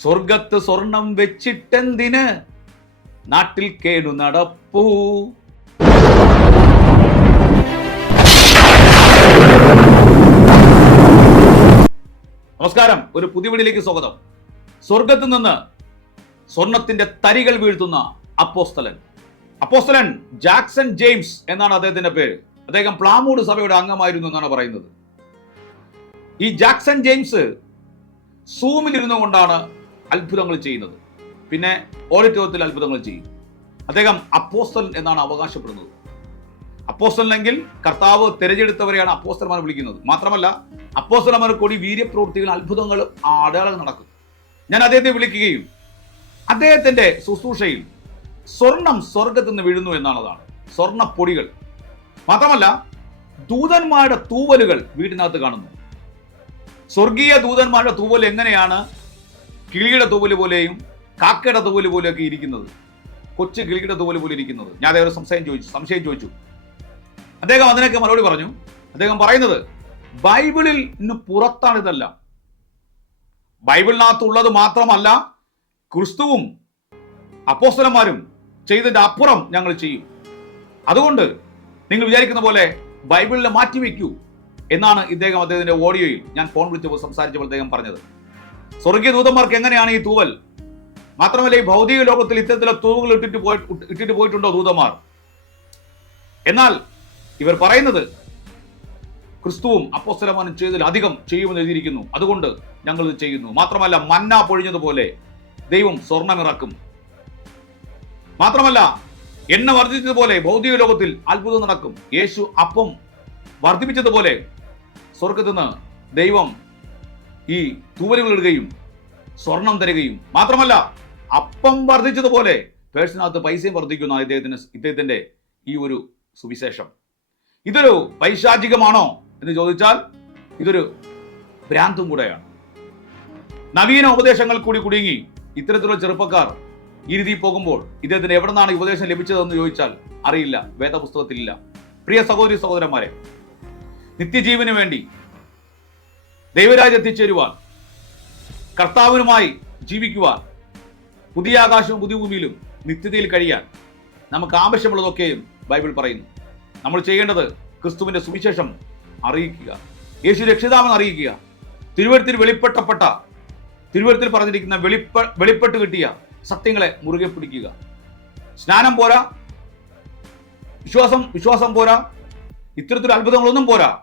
സ്വർഗത്ത് സ്വർണം വെച്ചിട്ടെന്തിന്? നാട്ടിൽ കേടു നടപ്പൂ. നമസ്കാരം. ഒരു പുതിയ വീടിലേക്ക് സ്വാഗതം. സ്വർഗത്ത് നിന്ന് സ്വർണത്തിന്റെ തരികൾ വീഴ്ത്തുന്ന അപ്പോസ്തലൻ. അപ്പോസ്തലൻ ജാക്സൺ ജെയിംസ് എന്നാണ് അദ്ദേഹത്തിന്റെ പേര്. അദ്ദേഹം പ്ലാമൂട് സഭയുടെ അംഗമായിരുന്നു എന്നാണ് പറയുന്നത്. ഈ ജാക്സൺ ജെയിംസ് സൂമിൽ ഇരുന്നു കൊണ്ടാണ് അത്ഭുതങ്ങൾ ചെയ്യുന്നത്. പിന്നെ ഓഡിറ്റോറിയത്തിൽ അത്ഭുതങ്ങൾ ചെയ്യും. അദ്ദേഹം അപ്പോസ്തലൻ എന്നാണ് അവകാശപ്പെടുന്നത്. അപ്പോസ്റ്റലിനെങ്കിൽ കർത്താവ് തിരഞ്ഞെടുത്തവരെയാണ് അപ്പോസ്റ്റർമാർ വിളിക്കുന്നത്. മാത്രമല്ല അപ്പോസ്റ്റർമാർ കൂടി വീര്യപ്രവൃത്തികൾ അത്ഭുതങ്ങൾ അടയാളം നടക്കും. ഞാൻ അദ്ദേഹത്തെ വിളിക്കുകയും അദ്ദേഹത്തിന്റെ ശുശ്രൂഷയിൽ സ്വർണം സ്വർഗത്തിൽ നിന്ന് വീഴുന്നു എന്നുള്ളതാണ്. സ്വർണപ്പൊടികൾ മാത്രമല്ല ദൂതന്മാരുടെ തൂവലുകൾ വീടിനകത്ത് കാണുന്നു. സ്വർഗീയ ദൂതന്മാരുടെ തൂവൽ എങ്ങനെയാണ്? കിളിയുടെ തൂവൽ പോലെയും കാക്കയുടെ തൂവൽ പോലെയൊക്കെ ഇരിക്കുന്നത്. കൊച്ചു കിളിയുടെ തൂവൽ പോലെ ഇരിക്കുന്നത്. ഞാൻ അദ്ദേഹം സംശയം ചോദിച്ചു സംശയം ചോദിച്ചു. അദ്ദേഹം അതിനൊക്കെ മറുപടി പറഞ്ഞു. അദ്ദേഹം പറയുന്നത് ബൈബിളിൽ നിന്ന് പുറത്താണ് ഇതെല്ലാം. ബൈബിളിനകത്തുള്ളത് മാത്രമല്ല ക്രിസ്തുവും അപ്പോസ്തലന്മാരും ചെയ്തതിന്റെ അപ്പുറം ഞങ്ങൾ ചെയ്യും. അതുകൊണ്ട് നിങ്ങൾ വിചാരിക്കുന്ന പോലെ ബൈബിളിനെ മാറ്റിവെക്കൂ എന്നാണ് ഇദ്ദേഹം അദ്ദേഹത്തിന്റെ ഓഡിയോയിൽ ഞാൻ ഫോൺ വിളിച്ചപ്പോൾ സംസാരിച്ചപ്പോൾ അദ്ദേഹം പറഞ്ഞത്. സ്വർഗീയ ദൂതന്മാർക്ക് എങ്ങനെയാണ് ഈ തൂവൽ? മാത്രമല്ല ഈ ഭൗതിക ലോകത്തിൽ ഇത്തരത്തിലുള്ള തൂവുകൾ ഇട്ടിട്ട് പോയി ഇട്ടിട്ട് പോയിട്ടുണ്ടോ ദൂതന്മാർ? എന്നാൽ ഇവർ പറയുന്നത് ക്രിസ്തുവും അപ്പോസ്തലമാനും ചെയ്തതിൽ അധികം ചെയ്യുമെന്ന് എഴുതിയിരിക്കുന്നു. അതുകൊണ്ട് ഞങ്ങൾ ഇത് ചെയ്യുന്നു. മാത്രമല്ല മന്ന പൊഴിഞ്ഞതുപോലെ ദൈവം സ്വർണമിറക്കും മാത്രമല്ല എണ്ണ വർദ്ധിച്ചതുപോലെ ഭൗതിക ലോകത്തിൽ അത്ഭുതം നടക്കും. യേശു അപ്പം വർദ്ധിപ്പിച്ചതുപോലെ സ്വർഗത്തിൽ നിന്ന് ദൈവം ഈ തൂവലുകൾ ഇടുകയും സ്വർണം തരികയും മാത്രമല്ല അപ്പം വർദ്ധിച്ചതുപോലെ പേഴ്സിനകത്ത് പൈസയും വർദ്ധിക്കുന്ന ഇദ്ദേഹത്തിന് ഇദ്ദേഹത്തിന്റെ ഈ ഒരു സുവിശേഷം. ഇതൊരു പൈശാചികമാണോ എന്ന് ചോദിച്ചാൽ ഇതൊരു ഭ്രാന്തും കൂടെയാണ്. നവീന ഉപദേശങ്ങൾ കൂടി കുടുങ്ങി. ഇത്തരത്തിലുള്ള ചെറുപ്പക്കാർ ഈ രീതിയിൽ പോകുമ്പോൾ ഇദ്ദേഹത്തിന് എവിടെ നിന്നാണ് ഉപദേശം ലഭിച്ചതെന്ന് ചോദിച്ചാൽ അറിയില്ല വേദപുസ്തകത്തിലില്ല. പ്രിയ സഹോദരി സഹോദരന്മാരെ നിത്യജീവന് വേണ്ടി ദൈവരാജ്യം എത്തിച്ചേരുവാൻ കർത്താവിനുമായി ജീവിക്കുവാൻ പുതിയ ആകാശവും പുതിയ ഭൂമിയിലും നിത്യതയിൽ കഴിയാൻ നമുക്ക് ആവശ്യമുള്ളതൊക്കെയും ബൈബിൾ പറയുന്നു. നമ്മൾ ചെയ്യേണ്ടത് ക്രിസ്തുവിന്റെ സുവിശേഷം അറിയിക്കുക. യേശു രക്ഷിതാവെന്ന് അറിയിക്കുക. തിരുവഴുത്തിൽ വെളിപ്പെട്ടപ്പെട്ട തിരുവഴുത്തിൽ പറഞ്ഞിരിക്കുന്ന വെളിപ്പ വെളിപ്പെട്ട് കിട്ടിയ സത്യങ്ങളെ മുറുകെ പിടിക്കുക. സ്നാനം പോരാ. വിശ്വാസം വിശ്വാസം പോരാ. ഇത്തരത്തിലുള്ള അത്ഭുതങ്ങളൊന്നും പോരാ.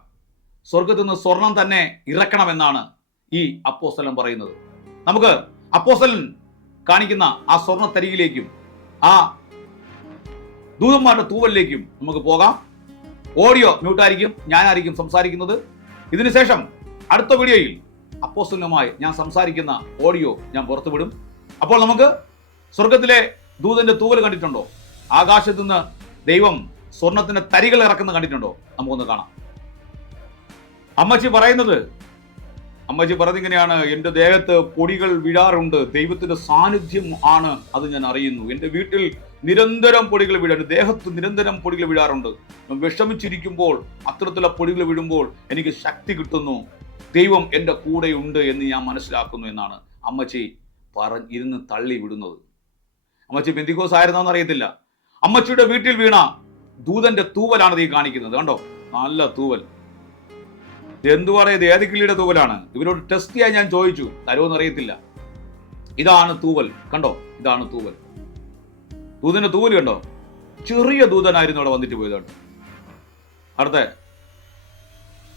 സ്വർഗത്തിൽ നിന്ന് സ്വർണം തന്നെ ഇറക്കണമെന്നാണ് ഈ അപ്പോസ്തലൻ പറയുന്നത്. നമുക്ക് അപ്പോസ്തലൻ കാണിക്കുന്ന ആ സ്വർണത്തരികിലേക്കും ആ ദൂതന്മാരുടെ തൂവലിലേക്കും നമുക്ക് പോകാം. ഓഡിയോ മ്യൂട്ടായിരിക്കും ഞാനായിരിക്കും സംസാരിക്കുന്നത്. ഇതിനുശേഷം അടുത്ത വീഡിയോയിൽ അപ്പോസ്തലനുമായി ഞാൻ സംസാരിക്കുന്ന ഓഡിയോ ഞാൻ പുറത്തുവിടും. അപ്പോൾ നമുക്ക് സ്വർഗത്തിലെ ദൂതന്റെ തൂവൽ കണ്ടിട്ടുണ്ടോ? ആകാശത്തു നിന്ന് ദൈവം സ്വർണത്തിന്റെ തരികൾ ഇറക്കുന്ന കണ്ടിട്ടുണ്ടോ? നമുക്കൊന്ന് കാണാം. അമ്മച്ചി പറയുന്നത് അമ്മച്ചി പറഞ്ഞിങ്ങനെയാണ് എന്റെ ദേഹത്ത് പൊടികൾ വീഴാറുണ്ട് ദൈവത്തിന്റെ സാന്നിധ്യം ആണ് അത് ഞാൻ അറിയുന്നു. എന്റെ വീട്ടിൽ നിരന്തരം പൊടികൾ വീഴാറുണ്ട് ദേഹത്ത് നിരന്തരം പൊടികൾ വീഴാറുണ്ട്. വിഷമിച്ചിരിക്കുമ്പോൾ അത്തരത്തിലുള്ള പൊടികൾ വീഴുമ്പോൾ എനിക്ക് ശക്തി കിട്ടുന്നു. ദൈവം എന്റെ കൂടെയുണ്ട് എന്ന് ഞാൻ മനസ്സിലാക്കുന്നു എന്നാണ് അമ്മച്ചി പറഞ്ഞ് ഇരുന്ന് തള്ളി വിടുന്നത്. അമ്മച്ചി ബന്ധിക്കോസ് ആയിരുന്നോന്ന് അറിയത്തില്ല. അമ്മച്ചിയുടെ വീട്ടിൽ വീണ ദൂതന്റെ തൂവലാണ് നീ കാണിക്കുന്നത്. കണ്ടോ? നല്ല തൂവൽ. എന്തു പറയുന്നത് ഏത് കിളിയുടെ തൂവലാണ്. ഇവരോട് ടെസ്റ്റ് ചെയ്യാൻ ഞാൻ ചോദിച്ചു തരുമെന്ന് അറിയത്തില്ല. ഇതാണ് തൂവൽ. കണ്ടോ? ഇതാണ് തൂവൽ. ദൂതന്റെ തൂവൽ കണ്ടോ? ചെറിയ ദൂതനായിരുന്നു അവിടെ വന്നിട്ട് പോയത് അടുത്ത.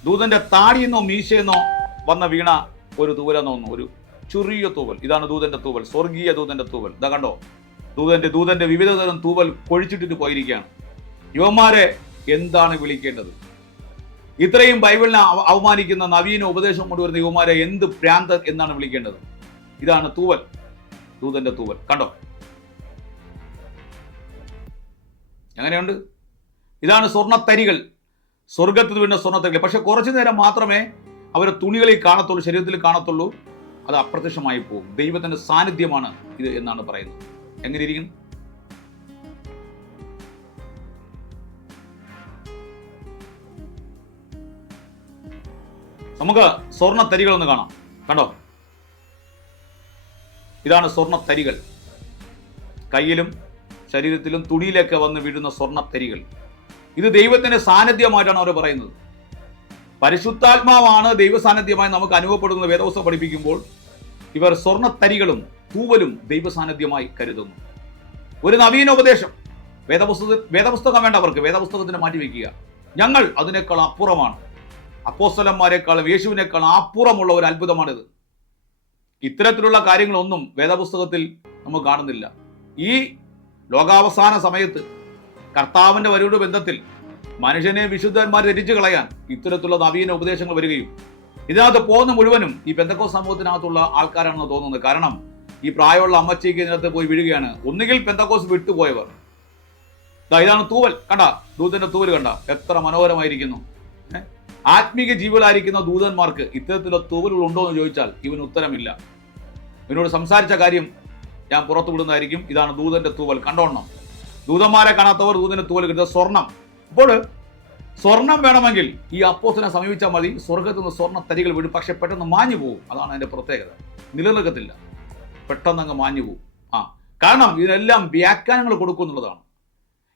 ദൂതന്റെ താടിയെന്നോ മീശയെന്നോ വന്ന വീണ ഒരു തൂവലെന്നോ ഒരു ചെറിയ തൂവൽ. ഇതാണ് ദൂതന്റെ തൂവൽ. സ്വർഗീയ ദൂതന്റെ തൂവൽ. ഇതാ കണ്ടോ? ദൂതന്റെ ദൂതന്റെ വിവിധ തരം തൂവൽ കൊഴിച്ചിട്ടിട്ട് പോയിരിക്കുകയാണ്. യുവന്മാരെ എന്താണ് വിളിക്കേണ്ടത്? ഇത്രയും ബൈബിളിനെ അവ- അവമാനിക്കുന്ന നവീന ഉപദേശം കൊണ്ടുവരുന്ന യുവമാരെ എന്ത് ഭ്രാന്തർ എന്നാണ് വിളിക്കേണ്ടത്? ഇതാണ് തൂവൽ. ദൂതന്റെ തൂവൽ. കണ്ടോ? അങ്ങനെയുണ്ട് ഇതാണ് സ്വർണത്തരികൾ. സ്വർഗത്തിൽ വീണ സ്വർണത്തരികൾ. പക്ഷെ കുറച്ചു നേരം മാത്രമേ അവരെ തുണികളിൽ കാണത്തുള്ളൂ ശരീരത്തിൽ കാണത്തുള്ളൂ. അത് അപ്രത്യക്ഷമായി പോകും. ദൈവത്തിന്റെ സാന്നിധ്യമാണ് ഇത് എന്നാണ് പറയുന്നത്. എങ്ങനെ ഇരിക്കുന്നു? നമുക്ക് സ്വർണ തരികളൊന്ന് കാണാം. കണ്ടോ? ഇതാണ് സ്വർണത്തരികൾ കയ്യിലും ശരീരത്തിലും തുണിയിലൊക്കെ വന്ന് വീഴുന്ന സ്വർണത്തരികൾ ഇത് ദൈവത്തിന്റെ സാന്നിധ്യമായിട്ടാണ് അവർ പറയുന്നത്. പരിശുദ്ധാത്മാവാണ് ദൈവ സാന്നിധ്യമായി നമുക്ക് അനുഭവപ്പെടുന്ന വേദവസ്ഥ പഠിപ്പിക്കുമ്പോൾ. ഇവർ സ്വർണത്തരികളും തൂവലും ദൈവ സാന്നിധ്യമായി കരുതുന്നു. ഒരു നവീന ഉപദേശം. വേദപുസ്തക വേദപുസ്തകം വേണ്ട അവർക്ക്. വേദപുസ്തകത്തിന് മാറ്റിവെക്കുക. ഞങ്ങൾ അതിനേക്കാൾ അപ്പുറമാണ്. അപ്പോസ്തലന്മാരെക്കാളും യേശുവിനേക്കാളും അപ്പുറമുള്ള ഒരു അത്ഭുതമാണിത്. ഇത്തരത്തിലുള്ള കാര്യങ്ങളൊന്നും വേദപുസ്തകത്തിൽ നമ്മൾ കാണുന്നില്ല. ഈ ലോകാവസാന സമയത്ത് കർത്താവിന്റെ വരയുടെ ബന്ധത്തിൽ മനുഷ്യനെ വിശുദ്ധന്മാർ ധരിച്ചു കളയാൻ ഇത്തരത്തിലുള്ള നവീന ഉപദേശങ്ങൾ വരികയും ഇതിനകത്ത് പോകുന്ന മുഴുവനും ഈ പെന്തക്കോ സമൂഹത്തിനകത്തുള്ള ആൾക്കാരാണെന്ന് തോന്നുന്നത്. കാരണം ഈ പ്രായമുള്ള അമ്മച്ചയ്ക്ക് ഇതിനകത്ത് പോയി വീഴുകയാണ്. ഒന്നുകിൽ പെന്തക്കോസ് വിട്ടുപോയവർ. ഇതാണ് തൂവൽ. കണ്ട? ദൂതന്റെ തൂവൽ കണ്ട? എത്ര മനോഹരമായിരിക്കുന്നു? ആത്മീക ജീവികളായിരിക്കുന്ന ദൂതന്മാർക്ക് ഇത്തരത്തിലുള്ള തൂവലുകൾ ഉണ്ടോ എന്ന് ചോദിച്ചാൽ ഇവന് ഉത്തരമില്ല. ഇവനോട് സംസാരിച്ച കാര്യം ഞാൻ പുറത്തു വിടുന്നതായിരിക്കും. ഇതാണ് ദൂതന്റെ തൂവൽ. കണ്ടോണം. ദൂതന്മാരെ കാണാത്തവർ ദൂതന്റെ തൂവൽ കിട്ടുന്ന സ്വർണം. അപ്പോൾ സ്വർണം വേണമെങ്കിൽ ഈ അപ്പോസിനെ സമീപിച്ചാൽ മതി. സ്വർഗത്തിൽ നിന്ന് സ്വർണ തരികൾ വീഴും. പക്ഷെ പെട്ടെന്ന് മാഞ്ഞു പോകും അതാണ് അതിന്റെ പ്രത്യേകത. നിലനിൽക്കത്തില്ല. പെട്ടെന്ന് അങ്ങ് മാഞ്ഞു പോകും ആ. കാരണം ഇതിനെല്ലാം വ്യാഖ്യാനങ്ങൾ കൊടുക്കും എന്നുള്ളതാണ്.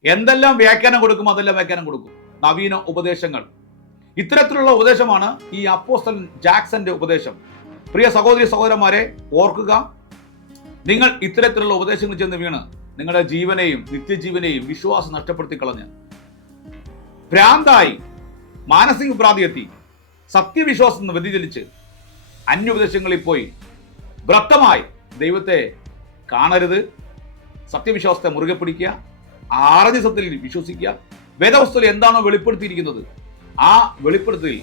എന്തെല്ലാം വ്യാഖ്യാനം കൊടുക്കും അതെല്ലാം വ്യാഖ്യാനം കൊടുക്കും. നവീന ഉപദേശങ്ങൾ. ഇത്തരത്തിലുള്ള ഉപദേശമാണ് ഈ അപ്പോസ്റ്റൽ ജാക്സന്റെ ഉപദേശം. പ്രിയ സഹോദരി സഹോദരന്മാരെ ഓർക്കുക നിങ്ങൾ ഇത്തരത്തിലുള്ള ഉപദേശങ്ങൾ ചെന്ന് വീണ് നിങ്ങളുടെ ജീവനെയും നിത്യജീവനെയും വിശ്വാസം നഷ്ടപ്പെടുത്തി കളഞ്ഞ് ഭ്രാന്തായി മാനസിക ഭ്രാന്തിയെത്തി സത്യവിശ്വാസം നിന്ന് വ്യതിചലിച്ച് അന്യോപദേശങ്ങളിൽ പോയി വ്രത്തമായി ദൈവത്തെ കാണരുത് സത്യവിശ്വാസത്തെ മുറുകെ പിടിക്കുക ആറു സത്യത്തിൽ വിശ്വസിക്കുക വേദവസ്തുവിൽ എന്താണോ വെളിപ്പെടുത്തിയിരിക്കുന്നത് ആ വെളിപ്പെടുത്തലിൽ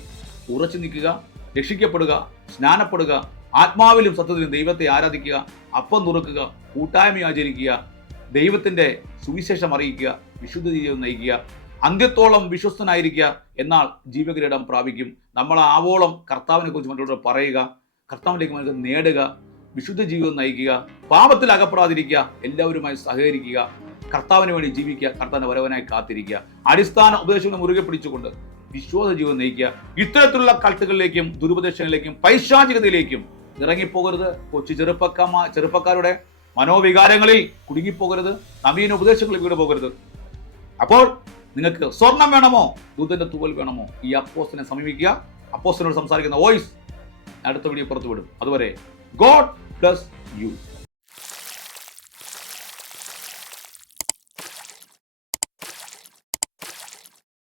ഉറച്ചു നിൽക്കുക രക്ഷിക്കപ്പെടുക സ്നാനപ്പെടുക ആത്മാവിലും സത്യത്തിലും ദൈവത്തെ ആരാധിക്കുക അപ്പം തുറക്കുക കൂട്ടായ്മ ആചരിക്കുക ദൈവത്തിന്റെ സുവിശേഷം അറിയിക്കുക വിശുദ്ധ ജീവിതം നയിക്കുക അന്ത്യത്തോളം വിശ്വസ്തനായിരിക്കുക എന്നാൽ ജീവകിരീടം പ്രാപിക്കും. നമ്മൾ ആവോളം കർത്താവിനെ കുറിച്ച് മറ്റുള്ളവർ പറയുക കർത്താവിലേക്ക് നേടുക വിശുദ്ധ ജീവിതം നയിക്കുക പാപത്തിൽ അകപ്പെടാതിരിക്കുക എല്ലാവരുമായി സഹകരിക്കുക കർത്താവിന് വേണ്ടി ജീവിക്കുക കർത്താവിന്റെ വരവനായി കാത്തിരിക്കുക. അടിസ്ഥാന ഉപദേശങ്ങൾ മുറുകെ പിടിച്ചുകൊണ്ട് വിശ്വാസ ജീവിതം നയിക്കുക ഇത്തരത്തിലുള്ള കൾട്ടുകളിലേക്കും ദുരുപദേശങ്ങളിലേക്കും പൈശാചികതയിലേക്കും ഇറങ്ങിപ്പോകരുത്. കൊച്ചു ചെറുപ്പക്കാമ ചെറുപ്പക്കാരുടെ മനോവികാരങ്ങളിൽ കുടുങ്ങിപ്പോകരുത്. നവീന ഉപദേശങ്ങളിൽ വീട് പോകരുത്. അപ്പോൾ നിങ്ങൾക്ക് സ്വർണം വേണമോ? ദൂതന്റെ തൂവൽ വേണമോ? ഈ അപ്പോസ്റ്റിനെ സമീപിക്കുക. അപ്പോസ്റ്റിനോട് സംസാരിക്കുന്ന വോയിസ് അടുത്ത വീഡിയോ പുറത്തുവിടും. അതുവരെ ഗോഡ് ബ്ലസ് യു.